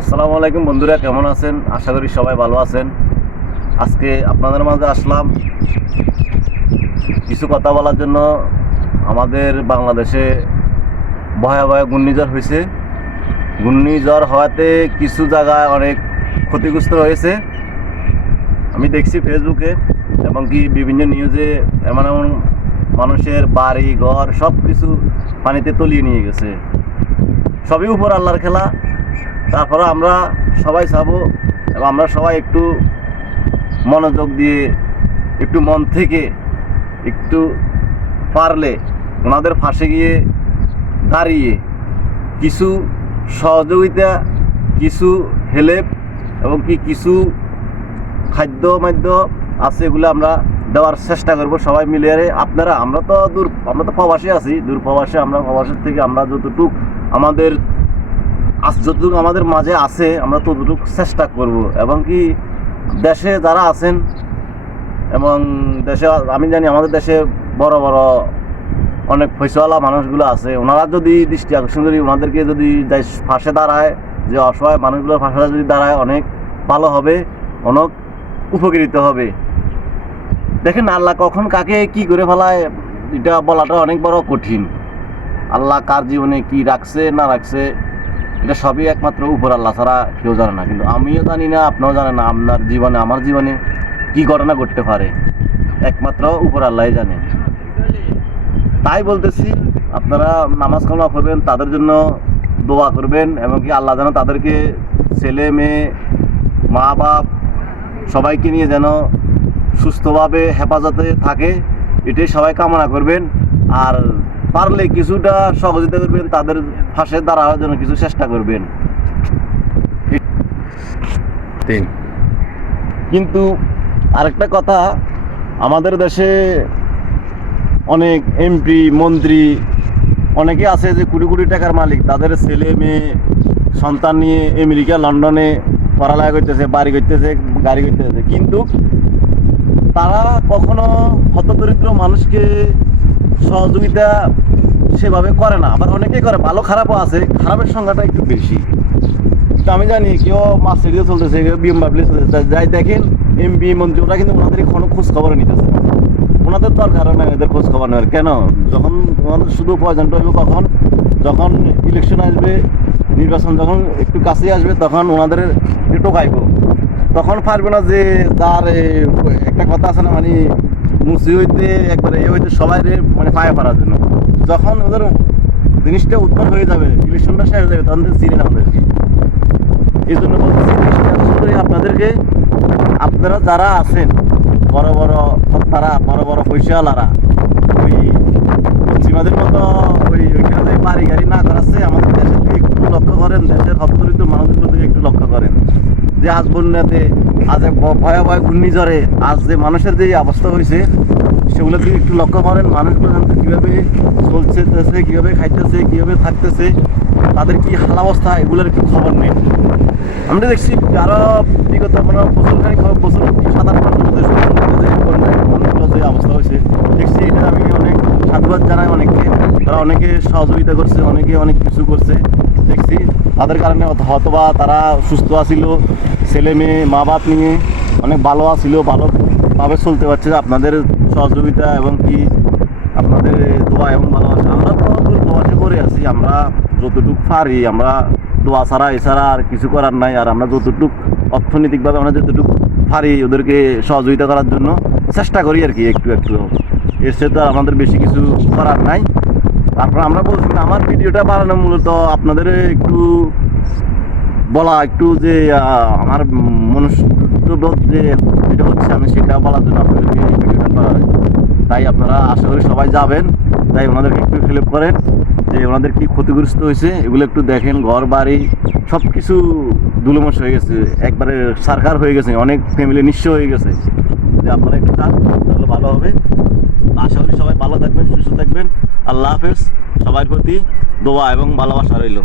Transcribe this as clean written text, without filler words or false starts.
আসসালামু আলাইকুম বন্ধুরা, কেমন আছেন? আশা করি সবাই ভালো আছেন। আজকে আপনাদের মাঝে আসলাম কিছু কথা বলার জন্য। আমাদের বাংলাদেশে ভয়াবহ ঘূর্ণিঝড় হয়েছে। ঘূর্ণিঝড় হওয়াতে কিছু জায়গায় অনেক ক্ষতিগ্রস্ত হয়েছে। আমি দেখছি ফেসবুকে এবং কি বিভিন্ন নিউজে এমন এমন মানুষের বাড়ি ঘর সব কিছু পানিতে তলিয়ে নিয়ে গেছে। সবই উপর আল্লাহর খেলা। তারপরে আমরা সবাই চাবো এবং আমরা সবাই একটু মনোযোগ দিয়ে একটু মন থেকে একটু পারলে ওনাদের পাশে গিয়ে দাঁড়িয়ে কিছু সহযোগিতা, কিছু হেল্প এবং কি কিছু খাদ্য মাদ্য আছে এগুলো আমরা দেওয়ার চেষ্টা করব সবাই মিলে। আমরা তো প্রবাসী আছি, দূর প্রবাসী। আমরা প্রবাসের থেকে আমরা যতটুকু আমাদের মাঝে আছে আমরা ততটুকু চেষ্টা করব। এবং কি দেশে যারা আছেন এবং দেশে আমি জানি আমাদের দেশে বড় বড় অনেক পয়সাওয়ালা মানুষগুলো আছে, ওনারা যদি দৃষ্টি আকর্ষণ করি, ওনাদেরকে যদি পাশে দাঁড়ায়, যে অসহায় মানুষগুলোর পাশে যদি দাঁড়ায়, অনেক ভালো হবে, অনেক উপকৃত হবে। দেখেন আল্লাহ কখন কাকে কি করে ফেলায় এটা বলাটা অনেক বড় কঠিন। আল্লাহ কার জীবনে কি রাখছে না রাখছে এটা সবই একমাত্র উপর আল্লাহ ছাড়া কেউ জানে না। কিন্তু আমিও জানি না, আপনিও জানেন না আপনার জীবনে আমার জীবনে কি ঘটনা ঘটতে পারে, একমাত্র উপর আল্লাহই জানে। তাই বলতেছি আপনারা নামাজ কালামা করবেন, তাদের জন্য দোয়া করবেন এবং কি আল্লাহ যেন তাদেরকে ছেলে মেয়ে মা বাপ সবাইকে নিয়ে যেন সুস্থভাবে হেফাজতে থাকে, এটাই সবাই কামনা করবেন। আর পারলে কিছুটা সহযোগিতা করবেন, তাদের পাশে দাঁড়ানোর জন্য কিছু চেষ্টা করবেন। কিন্তু আরেকটা কথা, আমাদের দেশে অনেক এমপি মন্ত্রী অনেকে আছে যে কোটি কোটি টাকার মালিক, তাদের ছেলে মেয়ে সন্তান নিয়ে আমেরিকা লন্ডনে পড়ালেখা করতেছে, বাড়ি করতেছে, গাড়ি করতেছে, কিন্তু তারা কখনো হতদরিদ্র মানুষকে সহযোগিতা সেভাবে করে না। আবার অনেকেই করে, ভালো খারাপও আছে, খারাপের সংখ্যাটা একটু বেশি। তো আমি জানি কেউ মার্সিডিজে চলতেছে, কেউ বিএমডাব্লিউ চলতেছে, যাই দেখেন এমপি মন্ত্রী ওরা কিন্তু ওনাদের কোনো খোঁজ খবর নিতেছে। ওনাদের তো আর কারণ নাই এদের খোঁজ খবর নেওয়ার। কেন? যখন ওনাদের শুধু প্রয়োজনটা হইব কখন, যখন ইলেকশন আসবে, নির্বাচন যখন একটু কাছেই আসবে, তখন ওনাদের একটু খাইব, তখন পারবে না যে তার একটা কথা আছে না, মানে মুসি হইতে একবারে এ হইতে সবাই মানে পায়ে পারার জন্য। যখন ওদের জিনিসটা উত্তর হয়ে যাবে, ইলেকশনটা শেষ হয়ে যাবে, তখন চিনি না আমাদেরকে। এই জন্য বলতেছি আপনাদেরকে, আপনারা যারা আছেন বড় বড় তারা বড় বড় পয়সাওয়ালারা, ওই পশ্চিমাদের মতো ওইখানে বাড়ি গাড়ি না করাচ্ছে, আমাদের দেশের দিকে একটু লক্ষ্য করেন, দেশের হতদরিদ্র মানুষগুলোর দিকে একটু লক্ষ্য করেন। যে আজ বন্যাতে, আজ ভয়াবহ ঘূর্ণিঝড়ে আজ যে মানুষের যে অবস্থা হয়েছে, সেগুলোর দিকে একটু লক্ষ্য করেন। মানুষগুলো জানতে কীভাবে চলছে, কীভাবে খাইতেছে, কীভাবে থাকতেছে, তাদের কি হাল অবস্থা, এগুলোর একটু খবর নেই। আমরা দেখছি আরও বিগত বছর 7-8 মানুষগুলো যে অবস্থা হয়েছে দেখছি, এটা আমি অনেক সাধুবাদ জানাই অনেককে। তারা অনেকে সহযোগিতা করছে, অনেকে অনেক কিছু করছে দেখছি। তাদের কারণে হয়তোবা তারা সুস্থ আছিল, ছেলে মেয়ে মা বাপ নিয়ে অনেক ভালো আছিল, ভালোভাবে চলতে পারছে। আপনাদের সহযোগিতা এবং কি আপনাদের দোয়া এবং ভালোবাসা, আমরা তো দূরপ্রবাসে করে আছি, আমরা যতটুকু পারি, আমরা দোয়া ছাড়া এছাড়া আর কিছু করার নাই। আর আমরা যতটুকু অর্থনৈতিকভাবে আমরা যতটুকু পারি ওদেরকে সহযোগিতা করার জন্য চেষ্টা করি আর কি, একটু একটু। এর সাথে তো আমাদের বেশি কিছু করার নাই। তারপর আমরা বলছি আমার ভিডিওটা বানানো মূলত আপনাদের একটু বলা, একটু যে আমার মনুষ্যবোধ যে যেটা হচ্ছে, আমি সেটা বলার জন্য আপনাদেরকে এই ভিডিওটা করা হয়। তাই আপনারা আশা করি সবাই যাবেন, তাই ওনাদেরকে একটু হেল্প করেন, যে ওনাদের কি ক্ষতিগ্রস্ত হয়েছে এগুলো একটু দেখেন। ঘর বাড়ি সব কিছু ধুলোমস হয়ে গেছে, একবারে সারকার হয়ে গেছে, অনেক ফ্যামিলি নিঃস্ব হয়ে গেছে। যে আপনারা একটু চান তাহলে ভালো হবে। আশা করি সবাই ভালো থাকবেন, সুস্থ থাকবেন। আল্লাহ হাফেজ। সবার প্রতি দোয়া এবং ভালোবাসা রইল।